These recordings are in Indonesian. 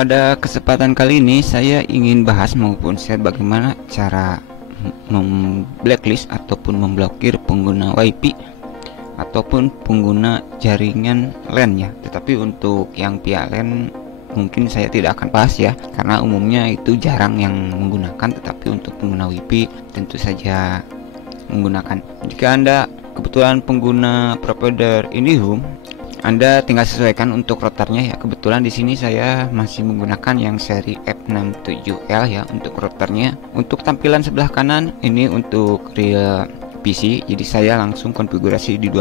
pada kesempatan kali ini saya ingin bahas maupun share bagaimana cara memblacklist ataupun memblokir pengguna WiFi ataupun pengguna jaringan LAN ya. Tetapi untuk yang via LAN mungkin saya tidak akan bahas ya, karena umumnya itu jarang yang menggunakan. Tetapi untuk pengguna WiFi tentu saja menggunakan. Jika Anda kebetulan pengguna provider IndiHome, Anda tinggal sesuaikan untuk routernya ya. Kebetulan di sini saya masih menggunakan yang seri F67L ya untuk routernya. Untuk tampilan sebelah kanan ini untuk real PC, jadi saya langsung konfigurasi di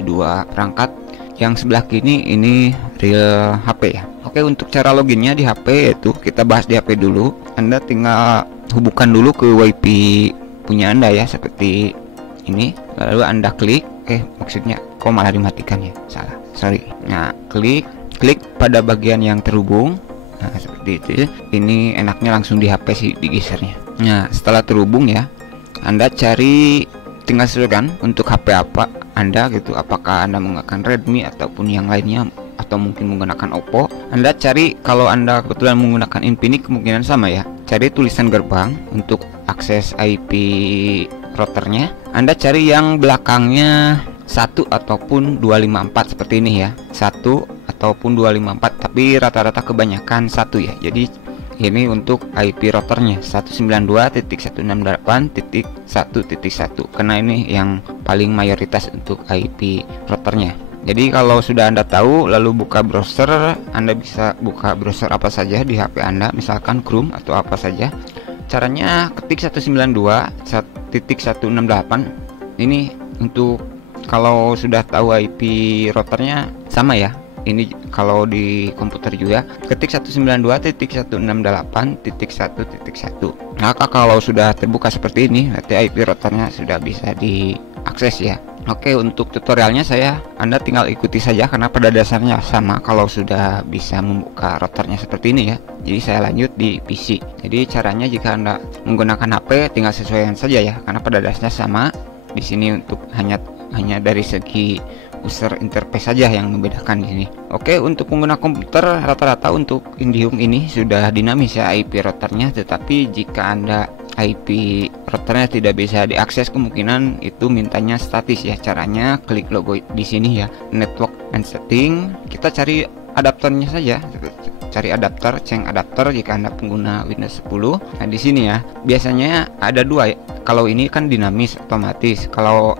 dua perangkat. Yang sebelah kiri ini real HP ya. Oke, untuk cara loginnya di HP yaitu kita bahas di HP dulu. Anda tinggal hubungkan dulu ke WiFi punya Anda ya, seperti ini. Lalu Anda klik, maksudnya kok malah dimatikan ya, salah, sorry. Nah, klik pada bagian yang terhubung. Nah, seperti itu. Ini enaknya langsung di HP sih digesernya. Nah, setelah terhubung ya, Anda cari, tinggal sesuaikan untuk HP apa Anda gitu, apakah Anda menggunakan Redmi ataupun yang lainnya, atau mungkin menggunakan Oppo. Anda cari, kalau Anda kebetulan menggunakan Infinix kemungkinan sama ya, cari tulisan gerbang untuk akses IP routernya. Anda cari yang belakangnya 1 ataupun 254 seperti ini ya, 1 ataupun 254, tapi rata-rata kebanyakan 1 ya. Jadi ini untuk IP routernya 192.168.1.1, karena ini yang paling mayoritas untuk IP routernya. Jadi kalau sudah Anda tahu, lalu buka browser, Anda bisa buka browser apa saja di HP Anda, misalkan Chrome atau apa saja. Caranya ketik 192.168. Ini untuk kalau sudah tahu IP routernya sama ya. Ini kalau di komputer juga ketik 192.168.1.1. Maka kalau sudah terbuka seperti ini, berarti IP routernya sudah bisa diakses ya. Oke, untuk tutorialnya Anda tinggal ikuti saja, karena pada dasarnya sama kalau sudah bisa membuka routernya seperti ini ya. Jadi saya lanjut di PC. Jadi caranya jika Anda menggunakan HP tinggal sesuaikan saja ya, karena pada dasarnya sama. Di sini untuk hanya dari segi user interface saja yang membedakan di sini. Oke, untuk pengguna komputer rata-rata untuk IndiHome ini sudah dinamis ya IP routernya, tetapi jika Anda IP routernya tidak bisa diakses, kemungkinan itu mintanya statis ya. Caranya klik logo di sini ya, network and setting. Kita cari adaptornya saja. Cari adaptor, change adaptor jika Anda pengguna Windows 10. Nah, di sini ya, biasanya ada dua ya. Kalau ini kan dinamis otomatis. Kalau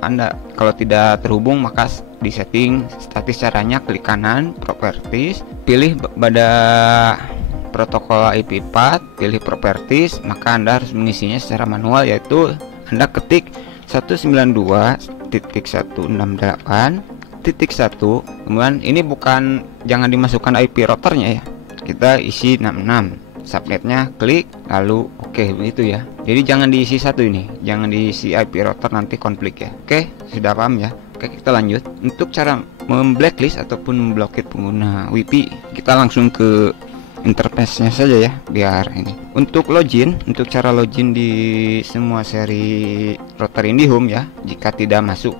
tidak terhubung maka di setting statis. Caranya klik kanan, properties, pilih pada protokol IP4, pilih properties, maka Anda harus mengisinya secara manual, yaitu Anda ketik 192.168.1. kemudian ini jangan dimasukkan IP routernya ya, kita isi 66, subnetnya klik, lalu oke, begitu ya. Jadi jangan diisi satu ini, jangan diisi IP router, nanti konflik ya. Oke, sudah paham ya. Oke, kita lanjut. Untuk cara memblacklist ataupun memblokir pengguna WiFi, kita langsung ke interface-nya saja ya, biar ini. Untuk login, untuk cara login di semua seri router IndiHome ya, jika tidak masuk,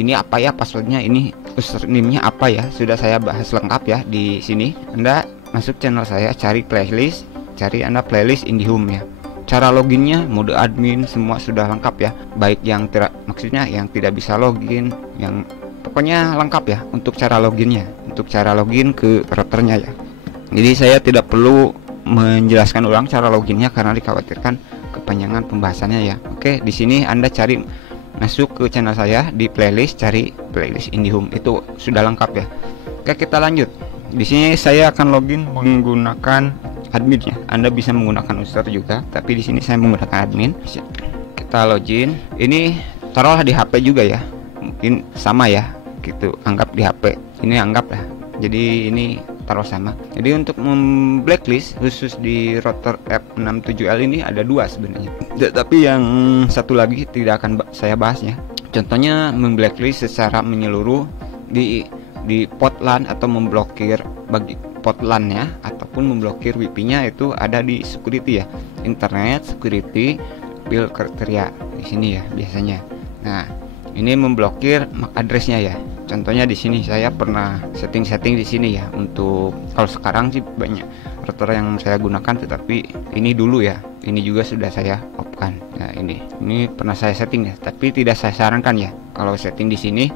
ini apa ya passwordnya, ini username-nya apa ya, sudah saya bahas lengkap ya di sini. Anda masuk channel saya, cari playlist, cari Anda playlist IndiHome ya. Cara loginnya, mode admin, semua sudah lengkap ya, baik yang maksudnya yang tidak bisa login, yang pokoknya lengkap ya untuk cara loginnya, untuk cara login ke routernya ya. Jadi saya tidak perlu menjelaskan ulang cara loginnya karena dikhawatirkan kepanjangan pembahasannya ya. Oke, di sini Anda cari, masuk ke channel saya di playlist, cari playlist IndiHome, itu sudah lengkap ya. Oke, kita lanjut. Di sini saya akan login menggunakan adminnya. Anda bisa menggunakan user juga, tapi di sini saya menggunakan admin. Kita login. Ini taruhlah di HP juga ya, mungkin sama ya, gitu. Anggap di HP. Ini anggap lah. Jadi ini taruh sama. Jadi untuk memblacklist khusus di router F67L ini ada dua sebenarnya. Tapi yang satu lagi tidak akan saya bahasnya. Contohnya memblacklist secara menyeluruh di port LAN atau memblokir bagi port LAN-nya ataupun memblokir WiFi-nya, itu ada di security ya. Internet security build kriteria di sini ya biasanya. Nah, ini memblokir MAC addressnya ya. Contohnya di sini saya pernah setting di sini ya. Untuk kalau sekarang sih banyak router yang saya gunakan, tetapi ini dulu ya. Ini juga sudah saya off-kan. Nah, ini pernah saya setting ya, tapi tidak saya sarankan ya kalau setting di sini,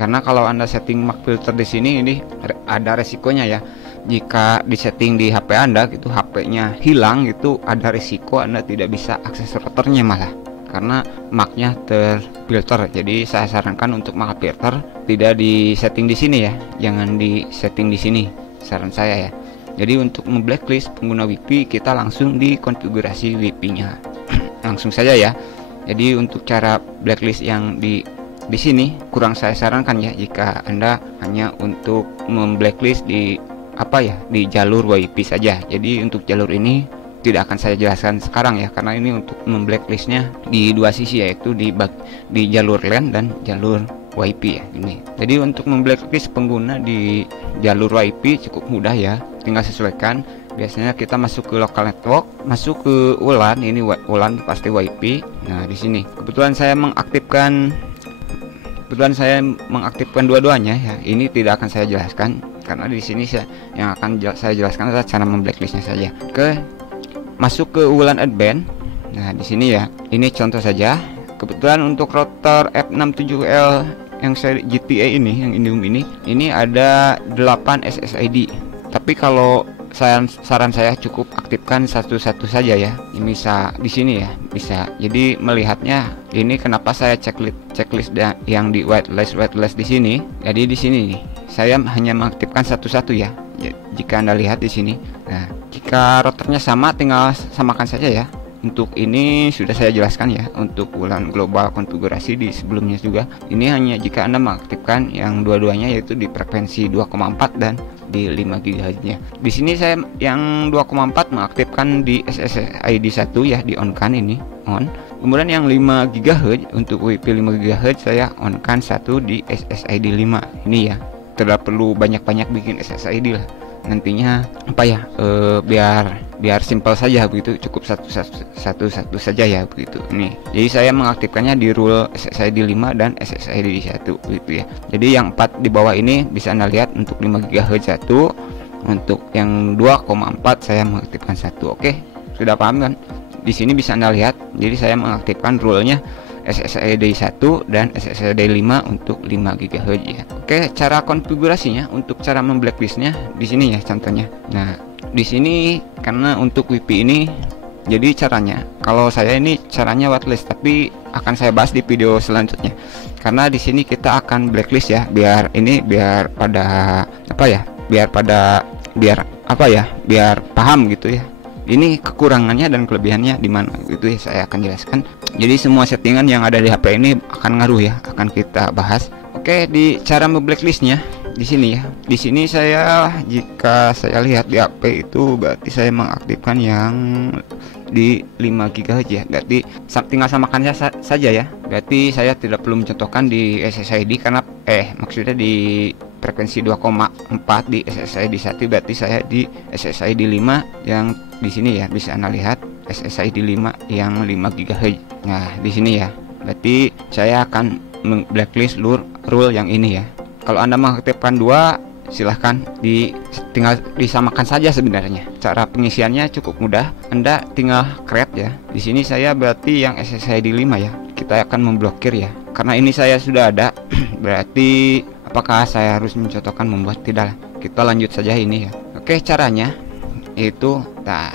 karena kalau Anda setting MAC filter di sini ini ada resikonya ya. Jika disetting di HP Anda gitu, HP-nya hilang, itu ada risiko Anda tidak bisa akses routernya malah, karena MAC-nya terfilter. Jadi saya sarankan untuk MAC filter tidak disetting di sini ya, jangan disetting di sini, saran saya ya. Jadi untuk memblacklist pengguna WiFi, kita langsung di konfigurasi WiFi-nya. Langsung saja ya. Jadi untuk cara blacklist yang di sini kurang saya sarankan ya, jika Anda hanya untuk memblacklist di di jalur WiFi saja. Jadi untuk jalur ini tidak akan saya jelaskan sekarang ya, karena ini untuk memblacklistnya di dua sisi, yaitu di jalur LAN dan jalur WiFi ya ini. Jadi untuk memblacklist pengguna di jalur WiFi cukup mudah ya, tinggal sesuaikan. Biasanya kita masuk ke local network, masuk ke WLAN, ini WLAN pasti WiFi. Nah di sini kebetulan saya mengaktifkan dua-duanya ya. Ini tidak akan saya jelaskan karena di sini yang akan saya jelaskan adalah cara memblacklistnya saja. Masuk ke WLAN Advanced. Nah di sini ya, ini contoh saja. Kebetulan untuk router F67L yang saya GTA ini, yang Indium ini ada 8 SSID. Tapi kalau saran saya cukup aktifkan satu-satu saja ya. Ini bisa di sini ya, bisa. Jadi melihatnya ini kenapa saya checklist yang di whitelist di sini. Jadi di sini nih, saya hanya mengaktifkan satu-satu ya. Jika Anda lihat di sini. Nah, jika routernya sama, tinggal samakan saja ya. Untuk ini sudah saya jelaskan ya, untuk WLAN global konfigurasi di sebelumnya juga. Ini hanya jika Anda mengaktifkan yang dua-duanya, yaitu di frekuensi 2,4 dan di 5 GHz-nya. Di sini saya yang 2,4 mengaktifkan di SSID 1 ya, di on-kan ini, on. Kemudian yang 5 GHz untuk WiFi 5 GHz saya on-kan satu di SSID 5. Ini ya. Tidak perlu banyak-banyak bikin SSID lah. Nantinya biar simpel saja begitu, cukup satu saja ya begitu. Ini jadi saya mengaktifkannya di rule SSID 5 dan SSID 1 gitu ya. Jadi yang 4 di bawah ini bisa Anda lihat, untuk 5 GHz 1, untuk yang 2,4 saya mengaktifkan 1. Oke, sudah paham kan? Di sini bisa Anda lihat. Jadi saya mengaktifkan rule-nya SSID 1 dan SSID 5 untuk 5 GHz ya. Oke, cara konfigurasinya untuk cara memblacklistnya di sini ya contohnya. Nah, di sini karena untuk WiFi ini, jadi caranya, kalau saya ini caranya whitelist, tapi akan saya bahas di video selanjutnya. Karena di sini kita akan blacklist ya, biar paham gitu ya. Ini kekurangannya dan kelebihannya di mana gitu ya, saya akan jelaskan. Jadi semua settingan yang ada di HP ini akan ngaruh ya, akan kita bahas. Oke, di cara memblacklistnya di sini ya. Di sini jika saya lihat di HP itu, berarti saya mengaktifkan yang di 5 GHz ya. Berarti tinggal samakannya saja ya. Berarti saya tidak perlu mencontohkan di SSID karena maksudnya di frekuensi 2,4 di SSID 1, berarti saya di SSID 5 yang di sini ya, bisa Anda lihat SSID 5 yang 5 GHz. Nah, di sini ya. Berarti saya akan blacklist rule yang ini ya. Kalau Anda mengaktifkan 2, silahkan tinggal disamakan saja sebenarnya. Cara pengisiannya cukup mudah. Anda tinggal create ya. Di sini saya berarti yang SSID 5 ya. Kita akan memblokir ya. Karena ini saya sudah ada. Berarti apakah saya harus mencontohkan membuat? Tidak. Kita lanjut saja ini ya. Oke, caranya itu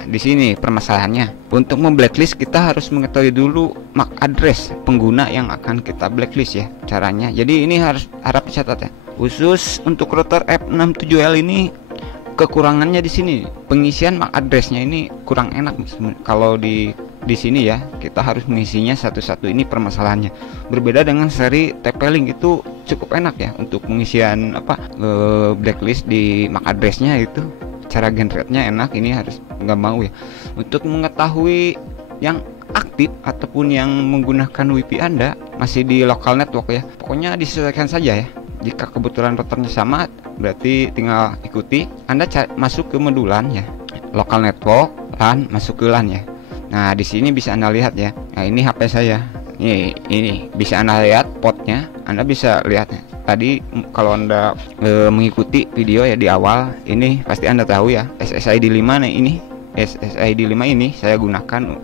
di sini permasalahannya. Untuk memblacklist kita harus mengetahui dulu MAC address pengguna yang akan kita blacklist ya. Caranya. Jadi ini harap dicatat ya. Khusus untuk router F67L ini kekurangannya di sini. Pengisian MAC addressnya ini kurang enak. Kalau di sini ya, kita harus mengisinya satu-satu, ini permasalahannya. Berbeda dengan seri TP-Link itu cukup enak ya untuk pengisian blacklist di MAC addressnya itu. Cara generate-nya enak, ini harus nggak mau ya. Untuk mengetahui yang aktif ataupun yang menggunakan WiFi Anda masih di local network ya, pokoknya disesuaikan saja ya. Jika kebetulan routernya sama, berarti tinggal ikuti. Anda masuk ke modulan ya, local network, LAN, masuk ke LAN ya. Nah di sini bisa Anda lihat ya. Nah ini HP saya. Ini bisa Anda lihat potnya, Anda bisa lihat tadi kalau Anda mengikuti video ya di awal, ini pasti Anda tahu ya SSID 5 nih, ini SSID 5 ini saya gunakan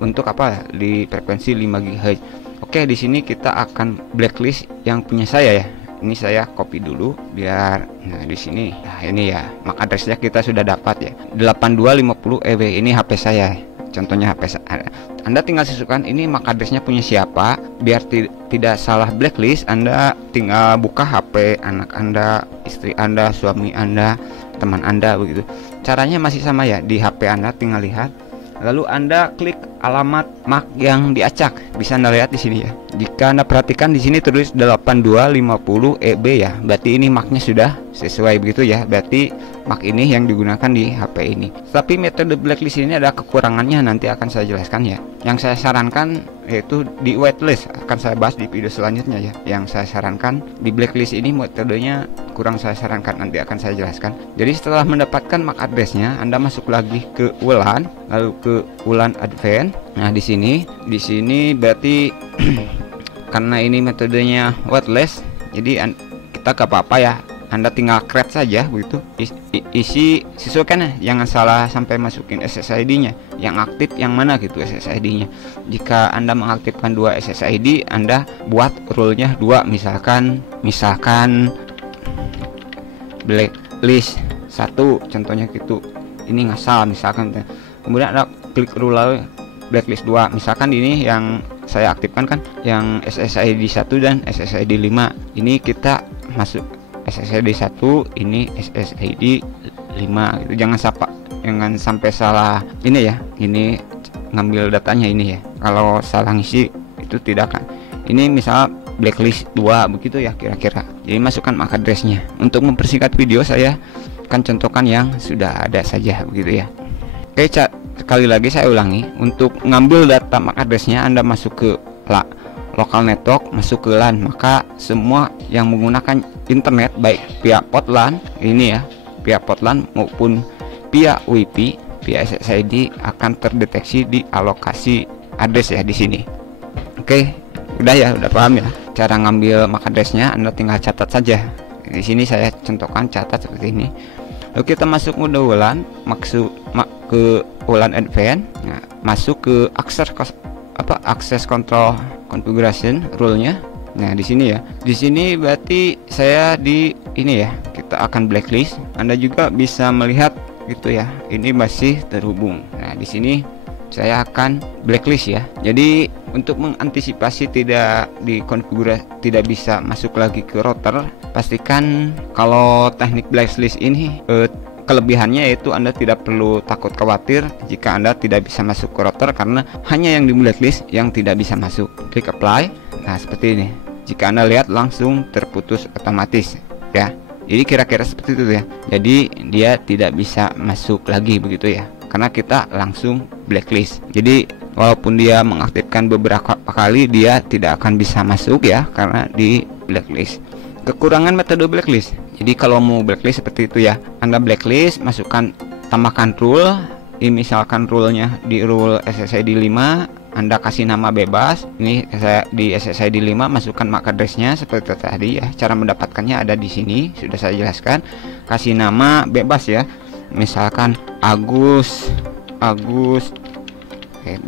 untuk apa? Di frekuensi 5 GHz. Oke, di sini kita akan blacklist yang punya saya ya. Ini saya copy dulu biar di sini. Nah, ini ya, MAC addressnya kita sudah dapat ya. 8250 EW ini HP saya. Contohnya HP saya. Anda tinggal sisukkan ini MAC addressnya punya siapa, biar tidak salah blacklist. Anda tinggal buka HP anak Anda, istri Anda, suami Anda, teman Anda begitu. Caranya masih sama ya, di HP Anda tinggal lihat. Lalu Anda klik alamat MAC yang diacak. Bisa Anda lihat di sini ya. Jika Anda perhatikan di sini tulis 8250 EB ya. Berarti ini MAC-nya sudah sesuai begitu ya. Berarti MAC ini yang digunakan di HP ini. Tapi metode blacklist ini ada kekurangannya, nanti akan saya jelaskan ya. Yang saya sarankan yaitu di whitelist, akan saya bahas di video selanjutnya ya. Yang saya sarankan di blacklist ini metodenya kurang saya sarankan, nanti akan saya jelaskan. Jadi setelah mendapatkan MAC addressnya, Anda masuk lagi ke WLAN, lalu ke WLAN Advanced. Nah, di sini berarti karena ini metodenya whitelist, jadi kita gak apa-apa ya. Anda tinggal create saja begitu. Isi sesuaikan ya, jangan salah sampai masukin SSID-nya. Yang aktif yang mana gitu SSID-nya. Jika Anda mengaktifkan 2 SSID, Anda buat rule-nya 2, misalkan blacklist 1 contohnya gitu. Ini ngasal misalkan. Kemudian Anda klik rule blacklist 2. Misalkan ini yang saya aktifkan kan yang SSID 1 dan SSID 5. Ini kita masuk SSID 1, ini SSID 5 gitu. Jangan sampai salah ini ya. Ini ngambil datanya ini ya. Kalau salah ngisi itu tidak kan. Ini misal blacklist 2 begitu ya kira-kira. Jadi masukkan MAC addressnya. Untuk mempersingkat video saya akan contohkan yang sudah ada saja begitu ya. Oke, sekali lagi saya ulangi. Untuk ngambil data MAC addressnya, Anda masuk ke local network, masuk ke LAN, maka semua yang menggunakan internet baik via port LAN ini ya, via port LAN maupun via WiFi, via SSID akan terdeteksi di alokasi address ya di sini. Oke, udah ya, udah paham ya cara ngambil MAC addressnya. Anda tinggal catat saja. Di sini saya contohkan catat seperti ini. Lalu kita masuk mode WLAN, ke WLAN Advanced. Nah, masuk ke access control configuration rule-nya. Nah, di sini ya. Di sini berarti saya di ini ya. Kita akan blacklist. Anda juga bisa melihat gitu ya. Ini masih terhubung. Nah, di sini saya akan blacklist ya. Jadi untuk mengantisipasi tidak dikonfigurasi, tidak bisa masuk lagi ke router, pastikan kalau teknik blacklist ini kelebihannya yaitu Anda tidak perlu takut khawatir jika Anda tidak bisa masuk ke router, karena hanya yang di blacklist yang tidak bisa masuk. Klik apply. Nah, seperti ini. Jika Anda lihat langsung terputus otomatis ya. Jadi kira-kira seperti itu ya. Jadi dia tidak bisa masuk lagi begitu ya, karena kita langsung blacklist. Jadi walaupun dia mengaktifkan beberapa kali, dia tidak akan bisa masuk ya, karena di blacklist. Kekurangan metode blacklist. Jadi kalau mau blacklist seperti itu ya, Anda blacklist, masukkan, tambahkan rule. Ini misalkan rule-nya di rule SSID 5, Anda kasih nama bebas. Ini saya di SSID 5, masukkan MAC address-nya seperti tadi ya. Cara mendapatkannya ada di sini, sudah saya jelaskan. Kasih nama bebas ya. Misalkan Agus,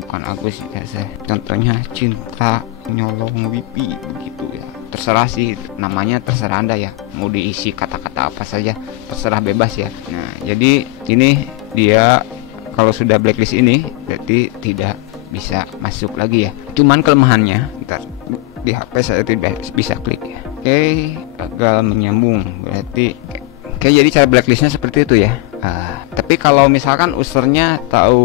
bukan Agus ya, contohnya Cinta Nyolong Wipi begitu ya. Terserah sih namanya, terserah Anda ya, mau diisi kata-kata apa saja, terserah bebas ya. Nah, jadi ini dia kalau sudah blacklist ini berarti tidak bisa masuk lagi ya. Cuman kelemahannya, ntar di HP saya tidak bisa klik ya. Oke, gagal menyambung berarti. Oke, jadi cara blacklistnya seperti itu ya. Tapi kalau misalkan usernya tahu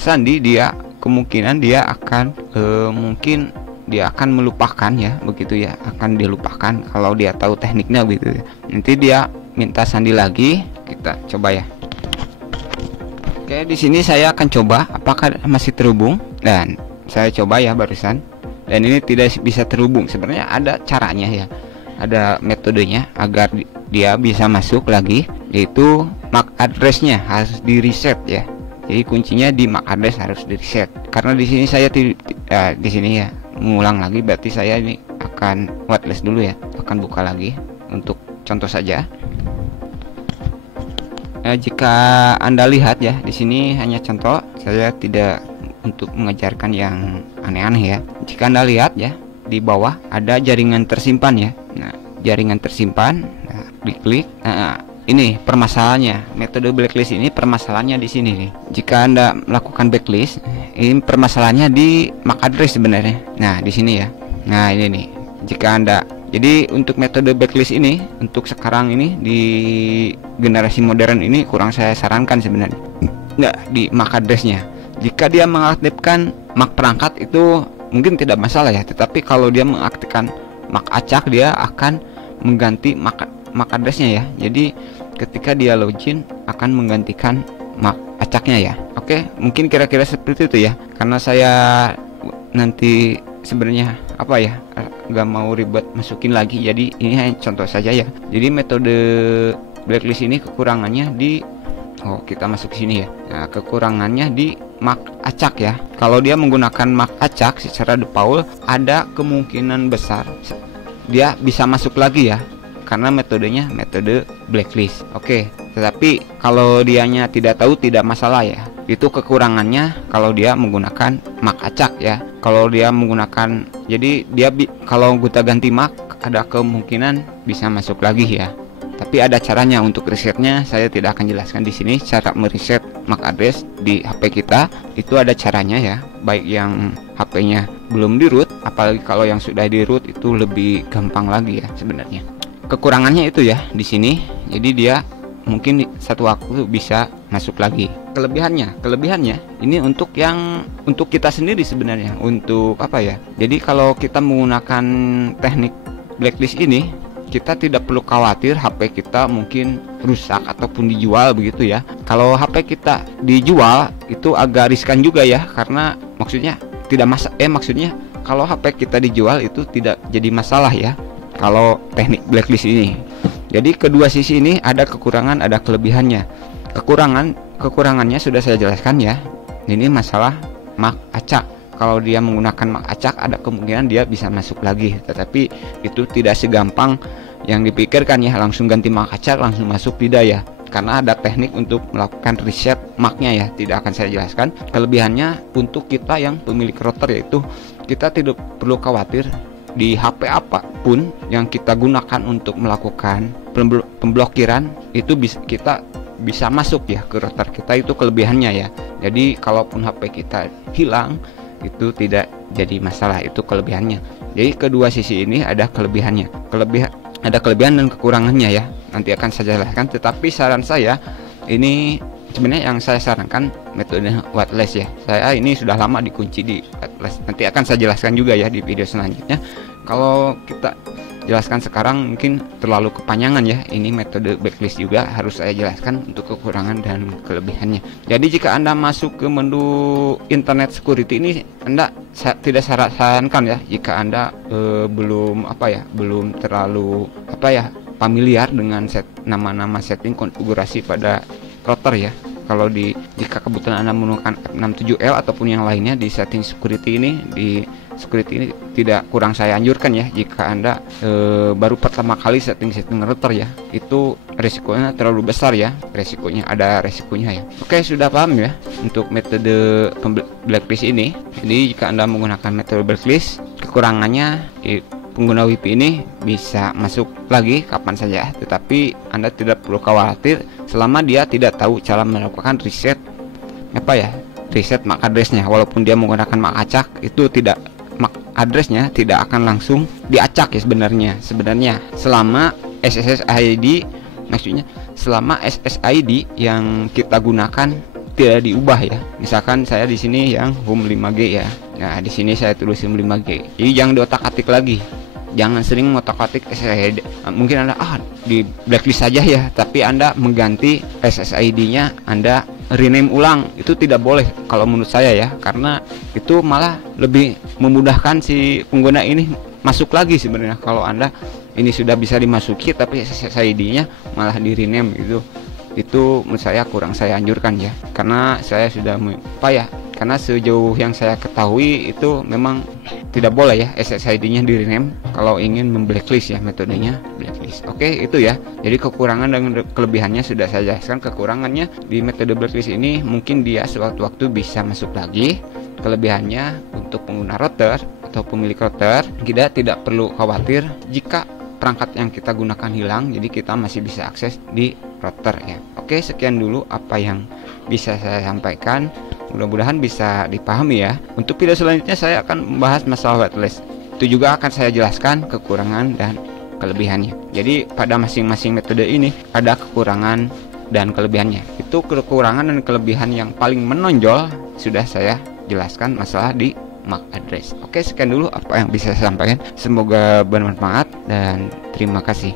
sandi, dia kemungkinan dia akan mungkin dia akan melupakan ya, begitu ya, akan dilupakan kalau dia tahu tekniknya gitu ya. Nanti dia minta sandi lagi, kita coba ya. Oke, di sini saya akan coba apakah masih terhubung, dan saya coba ya barusan, dan ini tidak bisa terhubung. Sebenarnya ada caranya ya, ada metodenya agar dia bisa masuk lagi, yaitu MAC address-nya harus di reset ya. Jadi kuncinya di MAC address harus di reset. Karena di sini saya di sini ya mengulang lagi, berarti saya ini akan whitelist dulu ya, akan buka lagi untuk contoh saja. Jika Anda lihat ya, di sini hanya contoh, saya tidak untuk mengajarkan yang aneh-aneh ya. Jika Anda lihat ya, di bawah ada jaringan tersimpan ya. Nah, jaringan tersimpan, nah, diklik. Nah, ini permasalahannya, metode blacklist ini permasalahannya di sini nih. Jika Anda melakukan blacklist, ini permasalahannya di MAC address sebenarnya. Nah, di sini ya. Nah, ini nih. Jika Anda, jadi untuk metode blacklist ini untuk sekarang ini di generasi modern ini kurang saya sarankan sebenarnya. Nggak di MAC addressnya. Jika dia mengaktifkan MAC perangkat itu mungkin tidak masalah ya, tetapi kalau dia mengaktifkan MAC acak, dia akan mengganti MAC addressnya ya. Jadi ketika dia login akan menggantikan MAC acaknya ya. Oke, mungkin kira-kira seperti itu ya. Karena saya nanti sebenarnya apa ya, nggak mau ribet masukin lagi, jadi ini hanya contoh saja ya. Jadi metode blacklist ini kekurangannya di kita masuk ke sini ya. Nah, kekurangannya di MAC acak ya. Kalau dia menggunakan MAC acak secara default, ada kemungkinan besar dia bisa masuk lagi ya, karena metodenya metode blacklist. Oke, tetapi kalau dianya tidak tahu tidak masalah ya. Itu kekurangannya kalau dia menggunakan MAC acak ya. Kalau dia menggunakan, jadi dia kalau kita ganti MAC ada kemungkinan bisa masuk lagi ya. Tapi ada caranya untuk resetnya, saya tidak akan jelaskan di sini. Cara mereset MAC address di HP kita itu ada caranya ya. Baik yang HP-nya belum di root, apalagi kalau yang sudah di root itu lebih gampang lagi ya sebenarnya. Kekurangannya itu ya di sini. Jadi dia mungkin satu waktu bisa masuk lagi. Kelebihannya ini untuk kita sendiri sebenarnya. Untuk apa ya? Jadi kalau kita menggunakan teknik blacklist ini, kita tidak perlu khawatir HP kita mungkin rusak ataupun dijual begitu ya. Kalau HP kita dijual itu agak riskan juga ya, karena maksudnya maksudnya kalau HP kita dijual itu tidak jadi masalah ya kalau teknik blacklist ini. Jadi kedua sisi ini ada kekurangan ada kelebihannya. Kekurangannya sudah saya jelaskan ya. Ini masalah MAC acak. Kalau dia menggunakan MAC acak ada kemungkinan dia bisa masuk lagi, tetapi itu tidak segampang yang dipikirkan ya, langsung ganti MAC acak langsung masuk, tidak ya, karena ada teknik untuk melakukan reset MAC-nya ya, tidak akan saya jelaskan. Kelebihannya untuk kita yang pemilik router yaitu kita tidak perlu khawatir di HP apapun yang kita gunakan untuk melakukan pemblokiran itu kita bisa masuk ya ke router kita, itu kelebihannya ya. Jadi kalaupun HP kita hilang itu tidak jadi masalah, itu kelebihannya. Jadi kedua sisi ini ada kelebihannya, ada kelebihan dan kekurangannya ya. Nanti akan saya jelaskan, tetapi saran saya ini sebenarnya yang saya sarankan metode whitelist ya. Saya ini sudah lama dikunci di whitelist. Nanti akan saya jelaskan juga ya di video selanjutnya. Kalau kita jelaskan sekarang mungkin terlalu kepanjangan ya. Ini metode blacklist juga harus saya jelaskan untuk kekurangan dan kelebihannya. Jadi jika Anda masuk ke menu internet security ini, Anda tidak sarankan ya jika Anda belum terlalu familiar dengan nama-nama setting konfigurasi pada router ya. Kalau jika kebetulan Anda menggunakan F67L ataupun yang lainnya di setting security ini, tidak kurang saya anjurkan ya jika Anda baru pertama kali setting router ya. Itu resikonya terlalu besar ya, ada resikonya ya. Oke, sudah paham ya untuk metode blacklist ini. Jadi jika Anda menggunakan metode blacklist, kekurangannya pengguna WiFi ini bisa masuk lagi kapan saja, tetapi Anda tidak perlu khawatir selama dia tidak tahu cara melakukan reset MAC addressnya. Walaupun dia menggunakan MAC acak, itu tidak MAC addressnya tidak akan langsung diacak ya sebenarnya selama SSID, maksudnya selama SSID yang kita gunakan tidak diubah ya. Misalkan saya di sini yang home 5G ya. Nah, di sini saya tulis home 5G. Jadi jangan diotak-atik lagi. Jangan sering ngotak-atik SSID. Mungkin Anda di blacklist saja ya, tapi Anda mengganti SSID-nya, Anda rename ulang, itu tidak boleh kalau menurut saya ya, karena itu malah lebih memudahkan si pengguna ini masuk lagi sebenarnya. Kalau Anda ini sudah bisa dimasuki tapi SSID-nya malah di rename gitu, itu menurut saya kurang saya anjurkan ya, karena saya sudah karena sejauh yang saya ketahui itu memang tidak boleh ya SSID-nya di rename kalau ingin memblacklist ya, metodenya blacklist. Oke, itu ya. Jadi kekurangan dan kelebihannya sudah saya jelaskan. Kekurangannya di metode blacklist ini mungkin dia sewaktu-waktu bisa masuk lagi. Kelebihannya untuk pengguna router atau pemilik router, kita tidak perlu khawatir jika perangkat yang kita gunakan hilang, jadi kita masih bisa akses di router ya. Oke, sekian dulu apa yang bisa saya sampaikan. Mudah-mudahan bisa dipahami ya. Untuk video selanjutnya saya akan membahas masalah whitelist. Itu juga akan saya jelaskan kekurangan dan kelebihannya. Jadi pada masing-masing metode ini ada kekurangan dan kelebihannya. Itu kekurangan dan kelebihan yang paling menonjol sudah saya jelaskan masalah di MAC address. Oke, sekian dulu apa yang bisa saya sampaikan. Semoga bermanfaat dan terima kasih.